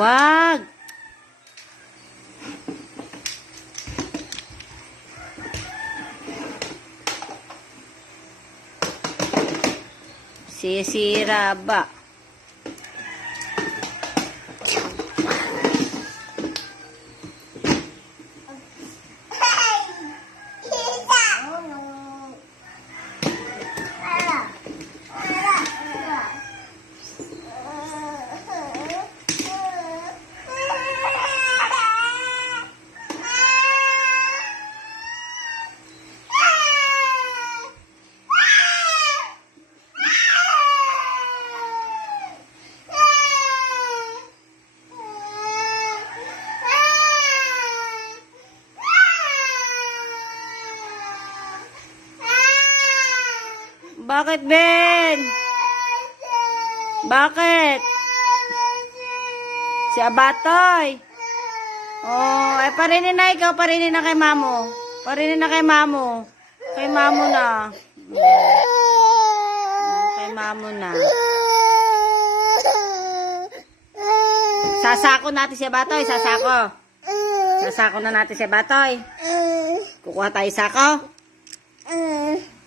Wag! Sisira ba? Bakit, Ben? Bakit? Si Abatoy. Oh, ay parinin na ikaw, parinin na kay Mamo. Parinin na kay Mamo. Kay Mamo na. Kay Mamo na. Sasako natin si Abatoy, sasako. Sasako na natin si Abatoy. Kukuha tayo sako.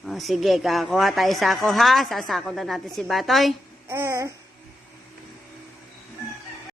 Oh, sige, kakuha tayo sako ha. Sasako na natin si Batoy.